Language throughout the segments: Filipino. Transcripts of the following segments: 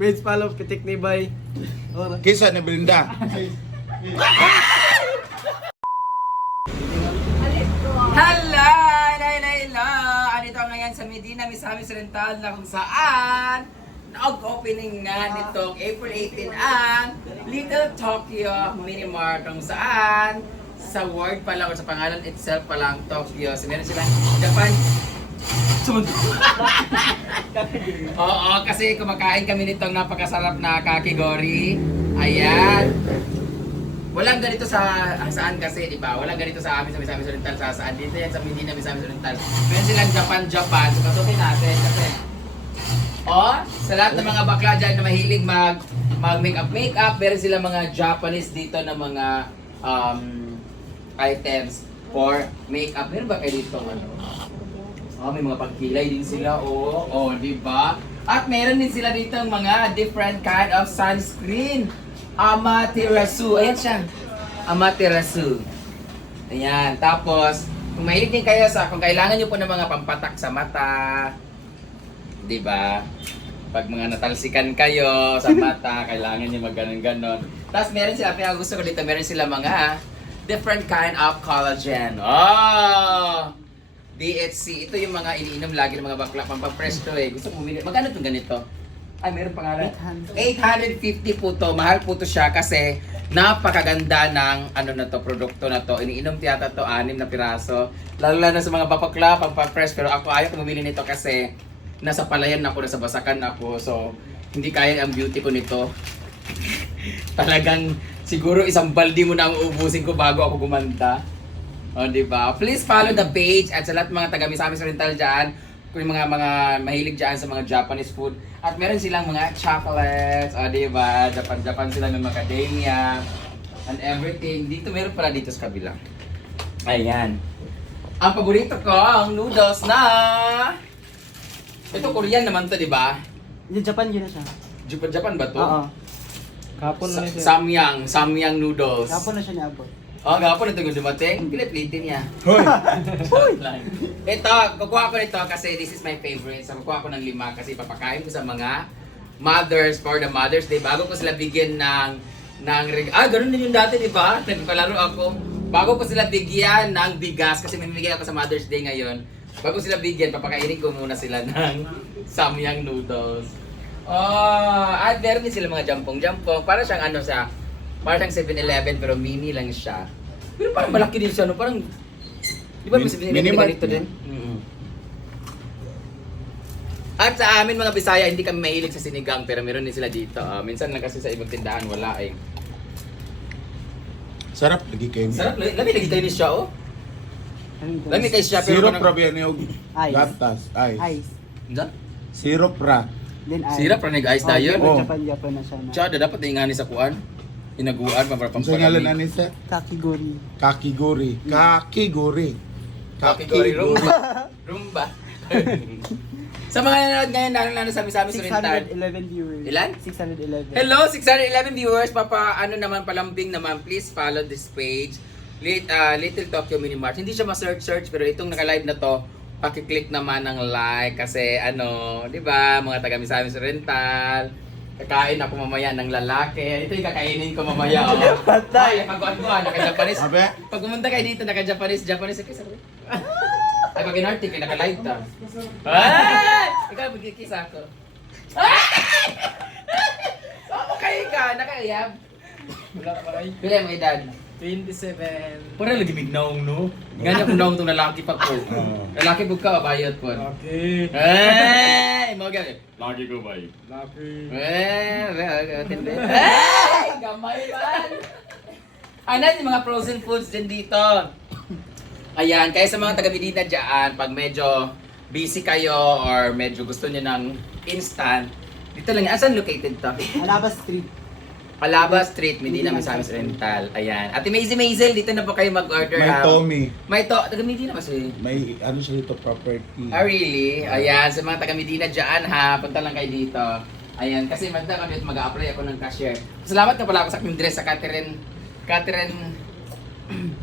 Prince follow, pitik ni Bay. Kisa ni Belinda. Hello! Hello! Andito ngayon sa Medina, Misamis Oriental na kung saan nag-opening nga nitong April 18 ang Little Tokyo Mini Mart kung saan sa word pa lang o sa pangalan itself pa lang Tokyo. So meron silang Japan. Oo, kasi kumakain kami nitong napakasarap na kakigori. Ayan. Walang ganito saan kasi, di ba? Walang ganito sa amin sa Misamis Oriental saan. Dito yan sa Medina, Misamis Oriental. Meron silang Japan. So pasukin natin kasi sa lahat ng mga bakla dyan na mahilig mag-makeup, meron silang mga Japanese dito na mga items for makeup. Meron ba kayo dito? May mga pagkilay din sila. Di ba? At meron din sila dito mga different kind of sunscreen. Amaterasu. Ayan siya. Amaterasu. Ayan. Tapos, kung mahilig din kayo kung kailangan nyo po ng mga pampatak sa mata, di ba? Pag mga natalsikan kayo sa mata, kailangan nyo mag-ganon-ganon. Tapos meron sila, kaya gusto ko dito, meron sila mga different kind of collagen. DHC. Ito yung mga iniinom lagi ng mga bakla. Pampapresto eh. Gusto ko bumili. Magkano itong ganito? Ay, meron pangalan? 850 po to. Mahal po to siya kasi napakaganda ng produkto na to. Iniinom tiyata to, 6 na piraso. Lalo na sa mga bakla, pampapress. Pero ako ayaw ko bumili nito kasi nasa palayan ako, nasa basakan ako. So, hindi kaya ang beauty ko nito. Talagang siguro isang baldi mo na ang uubusin ko bago ako gumanda. Diba? Please follow the page at sa lahat ng mga taga Misamis Oriental dyan, kung yung mga mahilig dyan sa mga Japanese food. At meron silang mga chocolates, diba? Japan sila ng macadamia and everything. Dito meron pala dito sa kabila. Ayan. Ang paborito ko, ang noodles na ito Korean naman to, diba? Yung Japan yun na siya. Japan ba to? Oo. Kapon na siya. Samyang noodles. Kapon na siya ni Abot. Gapon ito yung dumating. Pilit-litin niya. Hoy! Ito, kukuha ko nito kasi this is my favorite. So, kukuha ko ng 5 kasi papakain ko sa mga mothers for the Mother's Day. Bago ko sila bigyan ganun din yung dati, di ba? Nagpalaro ako. Bago ko sila bigyan ng bigas kasi mamimigay ako sa Mother's Day ngayon. Bago sila bigyan, papakainin ko muna sila ng samyang noodles. At meron din sila mga jampong-jampong. Para siyang parang 7-Eleven pero mini lang siya. Pero parang malaki din siya, no? Parang, di ba may 7-Eleven ganito din? At sa amin mga Bisaya, hindi kami mahilig sa sinigang pero meron din sila dito. Minsan lang kasi sa ibang tindahan wala eh. Sarap lagi kayo. Sarap, lagi tayo ni siya Lami kayo siya pero Syrup ra biyan yung Ice. gatas. Ice. Ice. Syrup ra. Then ice. Sirap ra nag-ice tayo. Japan na siya na. Tsada dapat ingani sa kuan. Hinaguan para Ang ngalan ani sa Kakigori. Kakigori. Kakigori Rumba. Sa mga nanonood ngayon, lalo sa Misamis Oriental. 611 viewers. Ilan? 611. Hello, 611 viewers. Palambing naman. Please follow this page. Little Tokyo Mini Mart. Hindi siya ma-search pero itong naka-live na to, paki-click naman ng like kasi di ba, mga taga Misamis Oriental. Kakain ako mamaya ng lalaki. Ito yung kakainin ko mamaya. Patay! Pag-uwan ko, naka-Japanese. Pag pumunta kayo dito, naka-Japanese. Japanese, ay, pag in-arte kayo, naka-live ta. Ikaw, magkikis ako. Saan kayo ka? Naka-iyab? Wala ka paray. Pila mo edad? 27. Parang lagi bignaong, no? Ganyan kung naong itong lalaki pa po. Lalaki po ka, bayot po. Okay. Mga ganyan. Lagi ko ba Lucky. tindi. Gamay man! Ano yung mga frozen foods din dito? Ayan, kaya sa mga taga-Medina dyan, pag medyo busy kayo or medyo gusto niyo ng instant, dito lang. Asan located to? Alabas Street. Palaba Street, Medina, Misamis Oriental. Ayan. Ate Maisy, dito na po kayo mag-order. May Tommy. May taga-Medina ba siya? May siya dito property. Really? Ayan, sa mga taga-Medina dyan ha, punta lang kayo dito. Ayan, kasi magda kami mag-a-apply ako ng cashier. Salamat na pala ako sa aking dress sa Catherine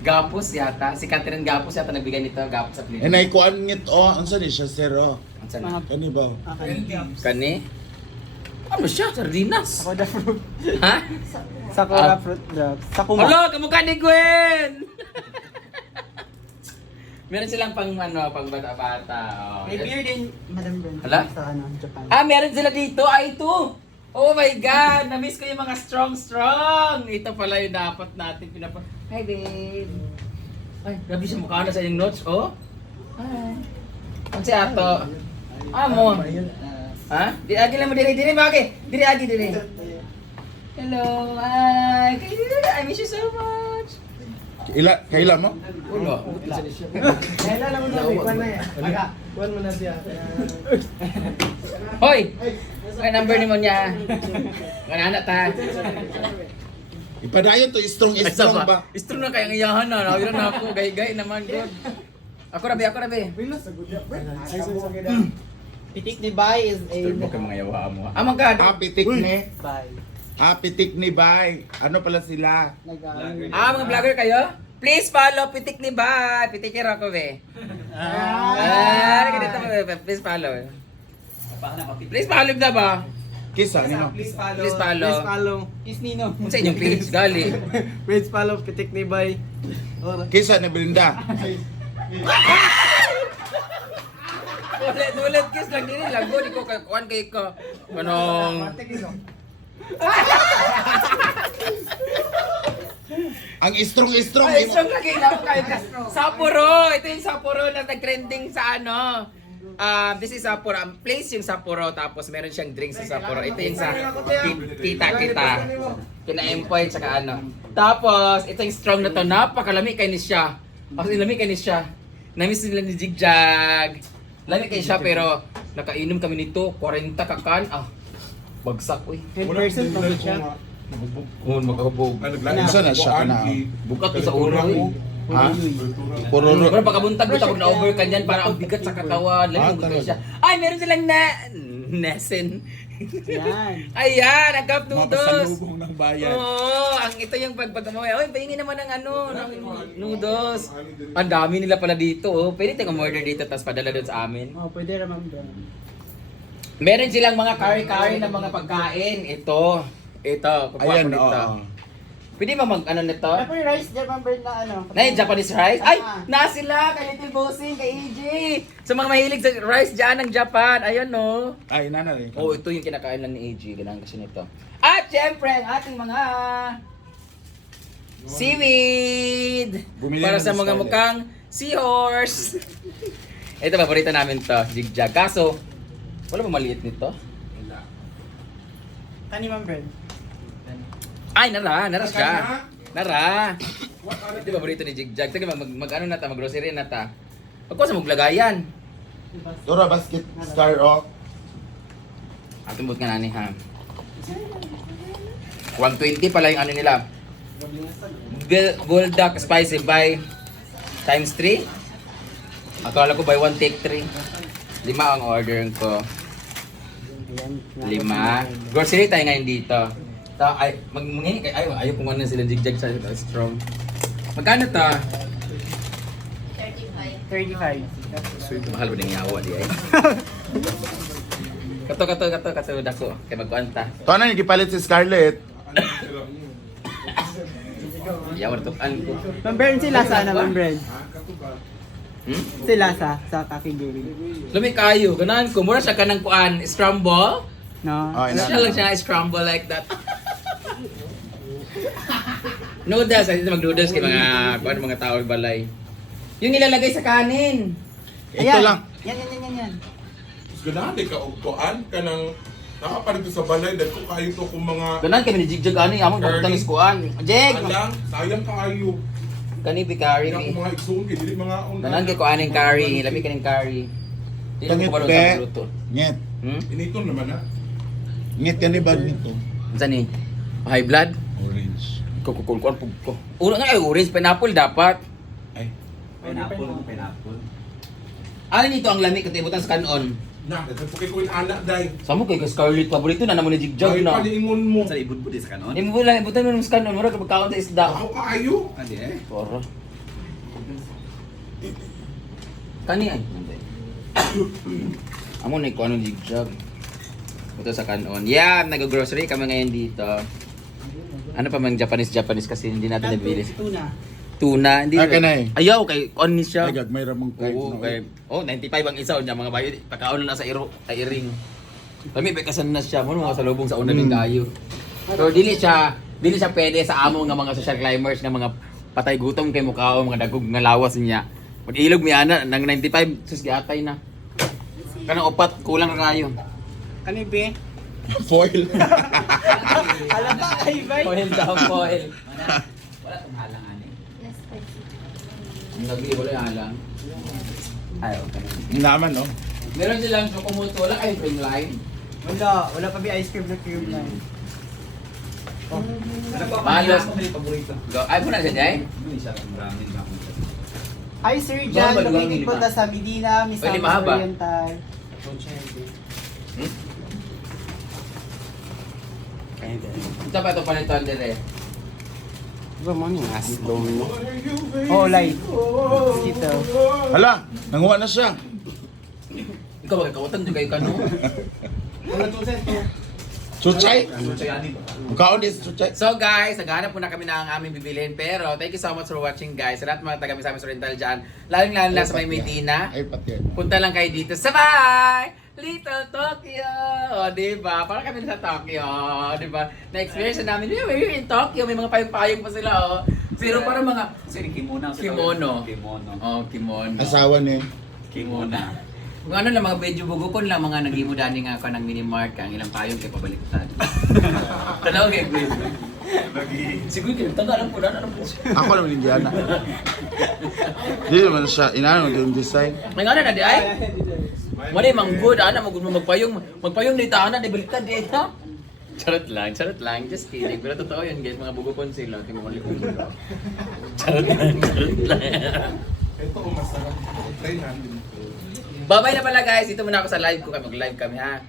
Gapos yata. Si Catherine Gapos yata nagbigay nito. Gapos sa Pilipinas. Naikuan ngit, ansa ni siya, sir, Saan? Mga Kani ba? okay. Kani? Ano siya? Sardinas? Sakura fruit. Ha? Sakura Ah. fruit drops. Sakuma. Hello, kamukha ni Gwen! Meron silang pang pang bata-bata. Oh. May beer din, Madam Brent. Hala? Sa Japan. Ah, meron sila dito. Ay, ito! Oh my God! Na-miss ko yung mga strong! Ito pala yung dapat natin Hi, babe! Ay, grabe siya mukha na sa inyong notes, oh. Hi. Ano si Ato? Amo. Ha? Agi lang mo diri, Maki. Diri, Agi, diri. Hello, hi. I miss you so much. Kaila mo? Ulo. Kailan lang mo na, ikuan na yan. Kuhan mo na siya. Hoy! Ay, number ni mo niya. Kanana ta. Ipadayon to strong ba? Strong na kayang iyahan na. Nawiran na ako. Gay-gay naman, good. Ako rabi. Pitik ni Bay is a... Turbo ka mga yawa mo. Ah, magkano? Pitik ni. Bay. Pitik ni Bay. Ano pala sila? Mga vlogger kayo? Please follow Pitik ni Bay. Pitikir ako, be. Ganito mo, be. Please follow. Please follow na ba? Kisa, nino? Please follow. Please follow. Please follow. Is Nino. Kung sa inyong page, gali. Please follow Pitik ni Bay. Kisa ni Belinda. Ulit, kiss lang din lang. Di ko kuhan kay ko. Manong... Ang strong. Ay, strong lagi na ako kayo. Sapporo! Ito yung Sapporo na nag-trending sa ano. This is Sapporo. Place yung Sapporo tapos meron siyang drinks sa Sapporo. Ito yung sa kita. Kina-employ tsaka ano. Tapos, ito yung strong na to. Napakalami kay ni siya. Kasi lami kay ni siya. Namiss nila ni Jigjag. Lami kay siya pero nakainom kami nito. 40 kakan. Bagsak uy. 10% pag siya. Kung magkabog. Isa na siya na. Bukat ko sa ulo eh. Ha? Puro Pero pagkabuntag ko tapos na-over kanyan para ang bigat sa katawan. Lalo mo siya. Ay, meron silang Nesen. Yan. Ayan, ang cup noodles. mapasalubong ng bayan. Oo, ito yung pagpagkamoy. Oy, pahingi naman ng ng noodles. Ang dami nila pala dito. Oh. Pwede tayong order dito tapos padala doon sa amin. Oh, pwede naman Brent. Meron silang mga kare-kare na mga pagkain. Ito, kukuha ko Ayan, nito. oo. Pwede ba mag ano nito? Ano po yung rice Japan Brent na ano? Na yung Japanese rice? Ay! Ah. Na sila! Kay Little Bossing, kay AJ! Sa mga mahilig sa rice dyan ng Japan. Ayan no. Ay, nana rin. Oh, ito yung kinakain lang ni AJ. Ganang kasi nito. At syempre, ang ating mga seaweed! Bumili Para na sa ng mga Scarlett. mukhang seahorse. Ito, paborito namin to. Jigjag. Kaso, wala ba maliit nito? Kani Ma'am Brent. Ay, nara siya. Nara. Ito paborito ni Jigjag. Sige, mag-ano na ta, mag-grocery na ta. Pagkuha sa maglagayan. Dora basket star off. Atumbot nga nani ha. 120 pala yung ano nila. Bulldog spicy by times 3. Akala ko buy 1 take 3. 5 ang order ko. Ayan. 5. Grocery tayo ngayon dito. Ay, maghingi kay ayaw kung ano sila Jigjag sa strong. Magkano ta? 35. Mahal ba ng yawa di ay? Kato dako kay magkuanta. Ito na yung gipalit si Scarlett. Yawa tukan ko. Ma'am Brent, sila sa ano Ma'am Brent? Sila sa kakiguri. Lumi kayo, ganahan ko. Mura siya kanang kuan, scramble. No? Ay, Siya lang siya scramble like that. Noodles, ay mag-noodles kay mga tao balay. Yung nilalagay sa kanin. Ito lang. Yan. Ganahan ka og kuan kanang nakaparito sa balay dahil ko kayo to kung mga Ganahan kami ni Jigjag ani, among pagtamis kuan. Jeg, alang sayang kaayo. kani bi curry Kaya bi. kung mga igsoon kay dili mga Ganahan kay kuaning curry, lami kaning curry. Dili Pangit ko balo be. sa luto. Nyet. initon naman ha. Nyet ka ni ba nito? Unsa ni? High blood? Orange. Kuan pug ko. Uro nga ay orange pineapple dapat. Ay. Pineapple. Ano nito ang lami katibutan sa kanon? Na, dahil po kay ko anak day. Samo kay Scarlett paborito na naman ni Jigjag Dahil na. paliingon mo. Sa ibud-bud sa kanon? Imo lang ibutan mo ng kanon, mura ka pagkaon sa isda. Ako kaayo. Adi eh. Poro. Kani ay. Amo na ko ano Jigjag. Ito sa kanon. Yeah, nag-grocery kami ngayon dito. Ano pa mang Japanese kasi hindi natin nabili. Tuna. Tuna, hindi. Ah, kanay. Ayaw kay on ni siya. Ay, gagmay ramang kahit Oo, no. kay 95 ang isa niya mga bayo. Pagkaon na sa iring. Kami pekasan na siya mo mga salubong sa una ning kayo. So dili siya pwede sa amo nga mga social climbers nga mga patay gutom kay mukhaon mga dagog nga lawas niya. Pag ilog mi ana nang 95 sus giatay na. Kanang upat kulang ra kayo. Kanibe. Foil. Alam ba kay Bay? Foil daw foil. Wala tong halang ani. Yes, please. Nagli wala yung halang. Ay okay. Naman, no? Meron silang chocomuto, wala kayong cream lime. Wala pa ba ice cream na cream na. Palos. Ay po na siya Jay? Hi Sir John, Normal, located po lima. sa Medina, Pwede Misamis mahaba. Oriental. Ito pa ito palitan dire. Diba mo yung aslong mo? Oh, light. Dito. Hala, nanguha na siya. Ikaw magkakawatan dyan kayo kano? Chuchay. Mukhaon din si Chuchay. So guys, naghahanap muna kami ng aming bibilhin. Pero thank you so much for watching guys. Sa lahat mga taga Misamis Oriental dyan, lalong lang sa may Medina. Ay, pati. Punta lang kayo dito sa bye! Little Tokyo! O, diba? Parang kami sa Tokyo. Diba? Na-experience na namin, we're in Tokyo. May mga payong-payong pa sila. Oh. Pero parang mga... Kimono. Oh, kimono. Asawa ni. Kung ano lang, mga medyo bugukon lang, mga nagimudani nga ako ng mini-mart ang ilang payong kay pabaliktad. Tanaw kay Gwen. Siguro kayo, taga lang po na, ano po siya. Ako naman Indiana. Hindi naman siya. Inaano yung design. May nga na di ay? Mali, manggod, ana, magpayong dito, ana, di baliktad eh, ha? Charot lang, just kidding. Pero totoo yun guys, mga bugukon sila, kay mga likod. Charot lang. Ito, masarap. Try natin. Bye-bye na pala guys, dito muna ako sa live ko, mag-live kami ha.